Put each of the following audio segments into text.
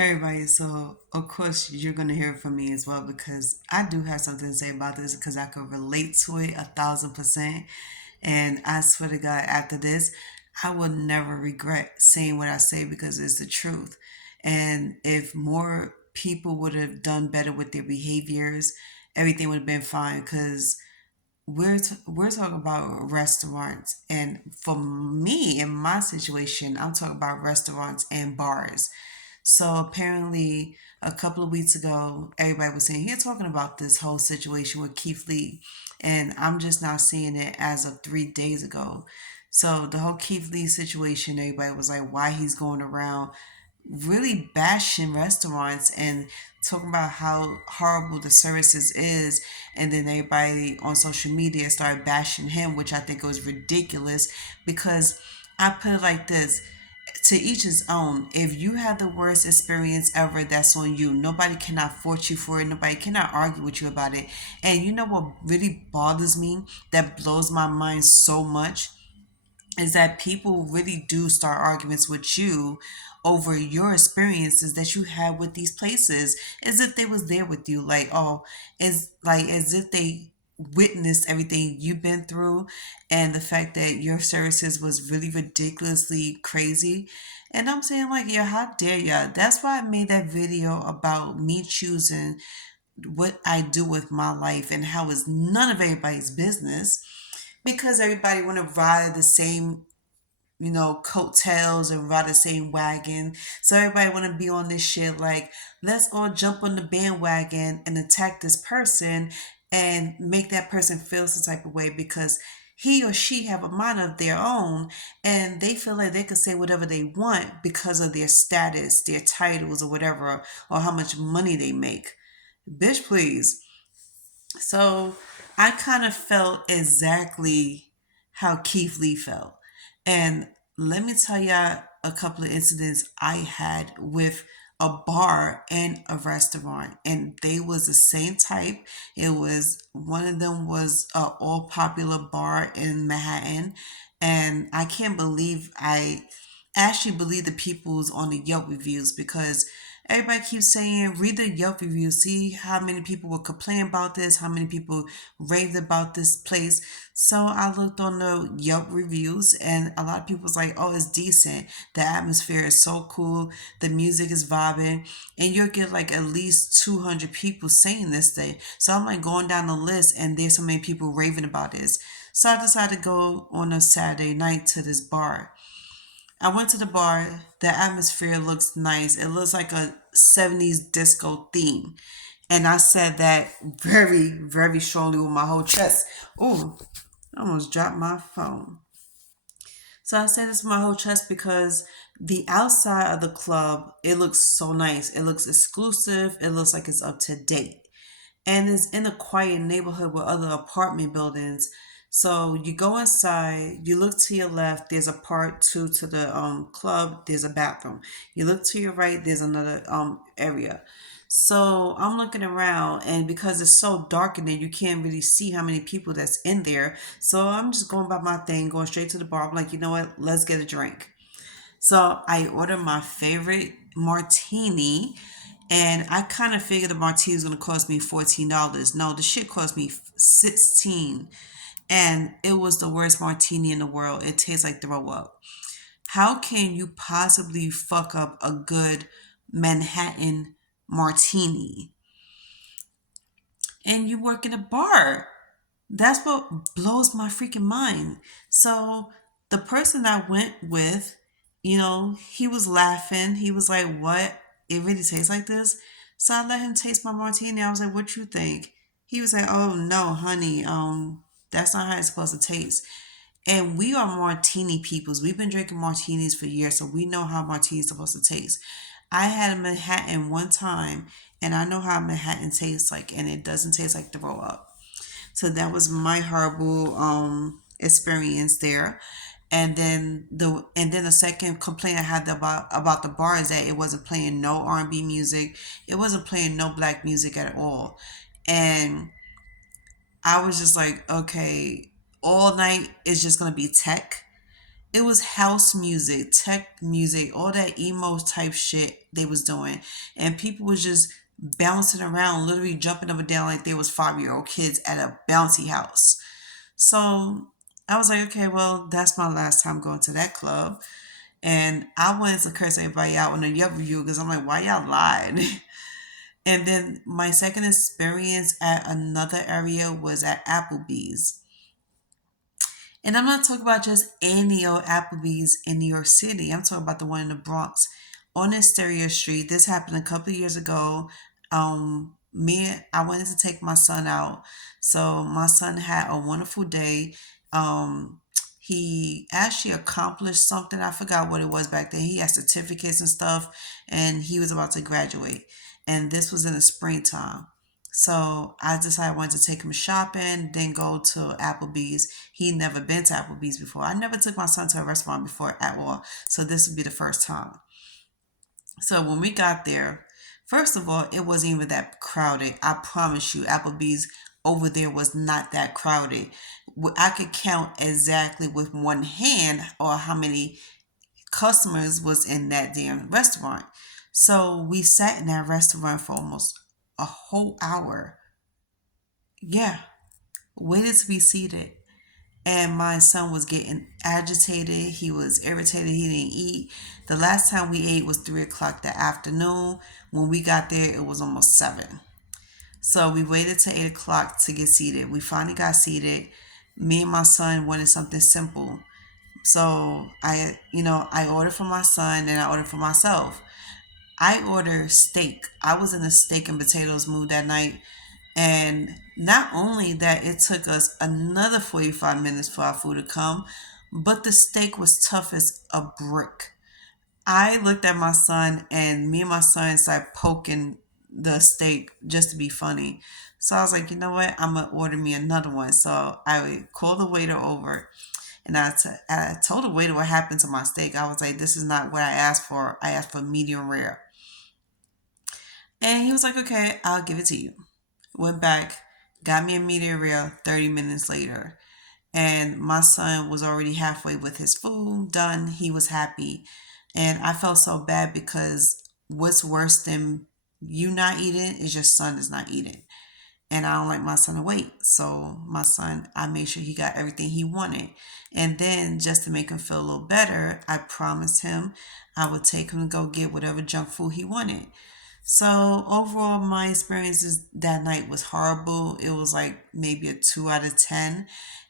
Hey everybody, so of course you're gonna hear from me as well because I do have something to say about this because I could relate to it 1,000%. And I swear to God, after this, I will never regret saying what I say because it's the truth. And if more people would have done better with their behaviors, everything would have been fine. Because we're talking about restaurants, and for me, in my situation, I'm talking about restaurants and bars. So apparently, a couple of weeks ago, everybody was saying, "You're talking about this whole situation with Keith Lee," and I'm just now seeing it as of 3 days ago. So the whole Keith Lee situation, everybody was like, "Why he's going around really bashing restaurants and talking about how horrible the services is," and then everybody on social media started bashing him, which I think was ridiculous because I put it like this: to each his own. If you had the worst experience ever, that's on you. Nobody cannot fault you for it. Nobody cannot argue with you about it. And you know what really bothers me, that blows my mind so much, is that people really do start arguments with you over your experiences that you had with these places, as if they was there with you, like, oh, as if they witnessed everything you've been through, and the fact that your services was really ridiculously crazy. And I'm saying, like, yeah, how dare ya? That's why I made that video about me choosing what I do with my life and how it's none of everybody's business, because everybody want to ride the same, coattails, and ride the same wagon. So everybody want to be on this shit like, let's all jump on the bandwagon and attack this person and make that person feel some type of way because he or she have a mind of their own, and they feel like they can say whatever they want because of their status, their titles, or whatever, or how much money they make. Bitch, please. So I kind of felt exactly how Keith Lee felt. And let me tell y'all a couple of incidents I had with a bar and a restaurant, and they was the same type. It was one of them was a all popular bar in Manhattan, and I can't believe I actually believe the people's on the Yelp reviews, because everybody keeps saying, read the Yelp reviews, see how many people will complain about this, how many people raved about this place. So I looked on the Yelp reviews, and a lot of people was like, oh, it's decent. The atmosphere is so cool. The music is vibing. And you'll get like at least 200 people saying this thing. So I'm like going down the list, and there's so many people raving about this. So I decided to go on a Saturday night to this bar. I went to the bar. The atmosphere looks nice. It looks like a 70s disco theme. And I said that very, very strongly with my whole chest. Oh, I almost dropped my phone. So I say this with my whole chest because the outside of the club, it looks so nice. It looks exclusive. It looks like it's up to date. And it's in a quiet neighborhood with other apartment buildings. So you go inside, you look to your left, there's a part two to the club, there's a bathroom. You look to your right, there's another area. So I'm looking around, and because it's so dark in there, you can't really see how many people that's in there. So I'm just going by my thing, going straight to the bar. I'm like, you know what? Let's get a drink. So I ordered my favorite martini, and I kind of figured the martini was gonna cost me $14. No, the shit cost me 16, and it was the worst martini in the world. It tastes like throw up. How can you possibly fuck up a good Manhattan martini? And you work in a bar. That's what blows my freaking mind. So the person I went with, he was laughing. He was like, "What? It really tastes like this?" So I let him taste my martini. I was like, "What you think?" He was like, "Oh no, honey, that's not how it's supposed to taste." And we are martini peoples. We've been drinking martinis for years, so we know how martini is supposed to taste. I had a Manhattan one time, and I know how Manhattan tastes like, and it doesn't taste like throw up. So that was my horrible experience there. And then the second complaint I had about the bar is that it wasn't playing no R&B music. It wasn't playing no black music at all. And I was just like, okay, all night is just gonna be tech. It was house music, tech music, all that emo type shit they was doing. And people was just bouncing around, literally jumping up and down like they was 5-year-old kids at a bouncy house. So I was like, okay, well, that's my last time going to that club. And I wanted to curse everybody out on the Yelp review because I'm like, why y'all lied? And then my second experience at another area was at Applebee's. And I'm not talking about just any old Applebee's in New York City. I'm talking about the one in the Bronx on Astoria Street. This happened a couple of years ago. I wanted to take my son out. So my son had a wonderful day. He actually accomplished something. I forgot what it was back then. He had certificates and stuff, and he was about to graduate. And this was in the springtime. So I decided I wanted to take him shopping, then go to Applebee's. He never been to Applebee's before. I never took my son to a restaurant before at all. So this would be the first time. So when we got there, first of all, it wasn't even that crowded. I promise you, Applebee's over there was not that crowded. I could count exactly with one hand or how many customers was in that damn restaurant. So we sat in that restaurant for almost a whole hour. Yeah, waited to be seated. And my son was getting agitated. He was irritated. He didn't eat. The last time we ate was 3 o'clock the afternoon. When we got there, it was almost 7. So we waited till 8 o'clock to get seated. We finally got seated. Me and my son wanted something simple. So I ordered for my son and I ordered for myself. I ordered steak. I was in a steak and potatoes mood that night. And not only that, it took us another 45 minutes for our food to come, but the steak was tough as a brick. I looked at my son, and me and my son started poking the steak just to be funny. So I was like, you know what? I'm going to order me another one. So I called the waiter over, and I told the waiter what happened to my steak. I was like, this is not what I asked for. I asked for medium rare. And he was like, okay, I'll give it to you. Went back, got me a medium rare 30 minutes later. And my son was already halfway with his food done. He was happy. And I felt so bad because what's worse than you not eating is your son is not eating. And I don't like my son to wait. So my son, I made sure he got everything he wanted. And then just to make him feel a little better, I promised him I would take him to go get whatever junk food he wanted. So overall, my experiences that night was horrible. It was like maybe a 2 out of 10,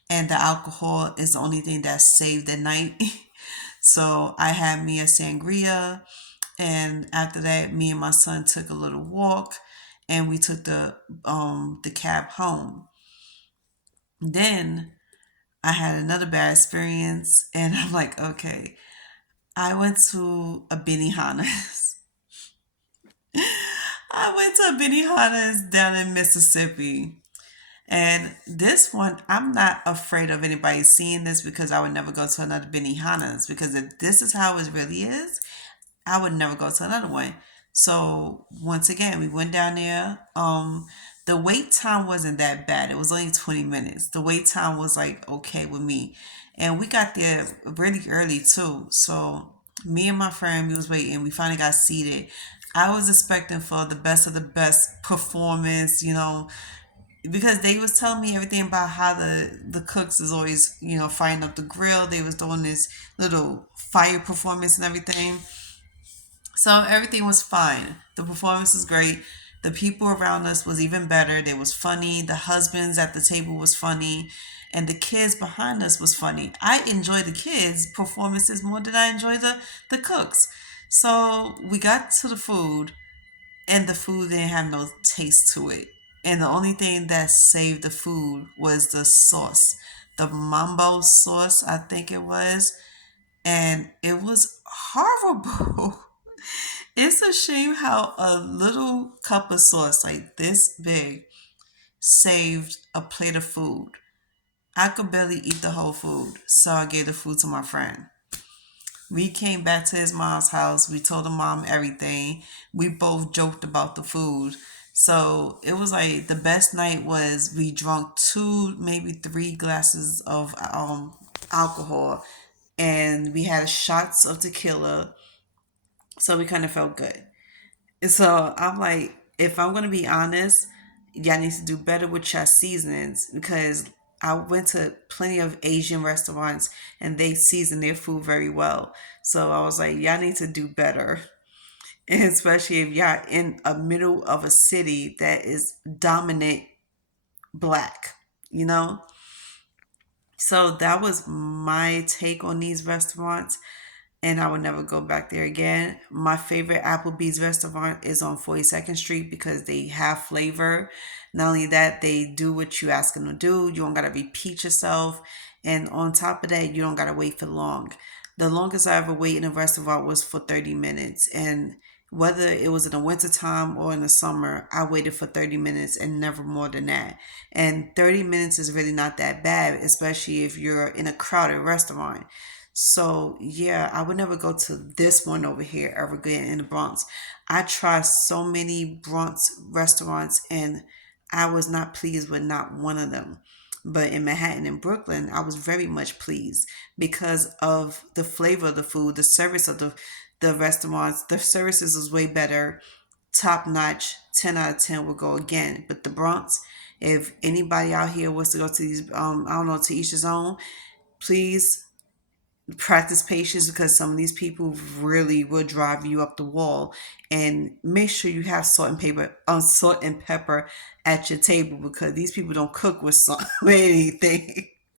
and the alcohol is the only thing that saved the night. So I had me a sangria, and after that, me and my son took a little walk, and we took the cab home. Then I had another bad experience, and I'm like, okay, I went to a Benihana's. I went to a Benihana's down in Mississippi. And this one, I'm not afraid of anybody seeing this because I would never go to another Benihana's. Because if this is how it really is, I would never go to another one. So once again, we went down there. The wait time wasn't that bad. It was only 20 minutes. The wait time was like okay with me. And we got there really early too. So me and my friend, we was waiting. We finally got seated. I was expecting for the best of the best performance, because they was telling me everything about how the cooks is always, firing up the grill. They was doing this little fire performance and everything. So everything was fine. The performance was great. The people around us was even better. They was funny. The husbands at the table was funny. And the kids behind us was funny. I enjoy the kids' performances more than I enjoy the cooks. So we got to the food, and the food didn't have no taste to it. And the only thing that saved the food was the sauce. The mambo sauce, I think it was. And it was horrible. It's a shame how a little cup of sauce like this big saved a plate of food. I could barely eat the whole food, so I gave the food to my friend. We came back to his mom's house. We told the mom everything. We both joked about the food. So it was like the best night was we drunk two, maybe three glasses of alcohol, and we had shots of tequila, so we kind of felt good. So I'm like, if I'm gonna be honest, y'all need to do better with your seasonings because I went to plenty of Asian restaurants and they season their food very well. So I was like, y'all need to do better. And especially if y'all in a middle of a city that is dominant black, you know? So that was my take on these restaurants, and I would never go back there again. My favorite Applebee's restaurant is on 42nd Street because they have flavor. Not only that, they do what you ask them to do. You don't gotta repeat yourself, and on top of that, you don't gotta wait for long. The longest I ever waited in a restaurant was for 30 minutes, and whether it was in the wintertime or in the summer, I waited for 30 minutes and never more than that. And 30 minutes is really not that bad, especially if you're in a crowded restaurant. So yeah, I would never go to this one over here ever again in the Bronx. I tried so many Bronx restaurants and I was not pleased with not one of them. But in Manhattan and Brooklyn, I was very much pleased because of the flavor of the food, the service of the restaurants. The services was way better, top notch. 10 out of 10 would go again. But the Bronx, if anybody out here was to go to these, I don't know, to each his own, please practice patience because some of these people really will drive you up the wall, and make sure you have salt and pepper at your table because these people don't cook with salt with anything.